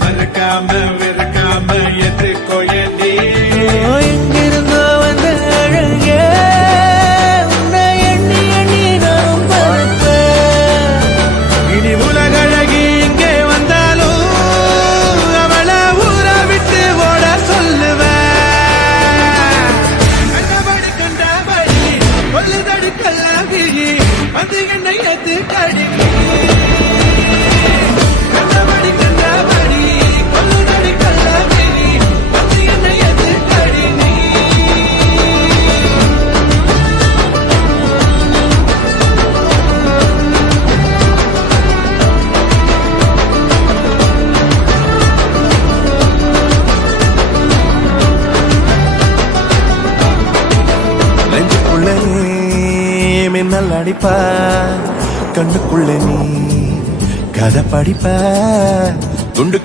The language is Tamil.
மறக்காம வெறுக்காம எதுக்கோயண்டி எங்கிருந்தோ வந்த அழகே உன்னை எண்ணி எண்ணி நான் பார்ப்பேன். இனி உலகழகி இங்கே வந்தாலும் அவளை ஊற விட்டு ஓட சொல்லுவேன். கண்டபடி கொல்லுதடி கல்லாவி அது என்னை எது கடி மின்னல் அடிப்ப கண்ணுக்குள்ள நீ கதை படிப்ப துண்டு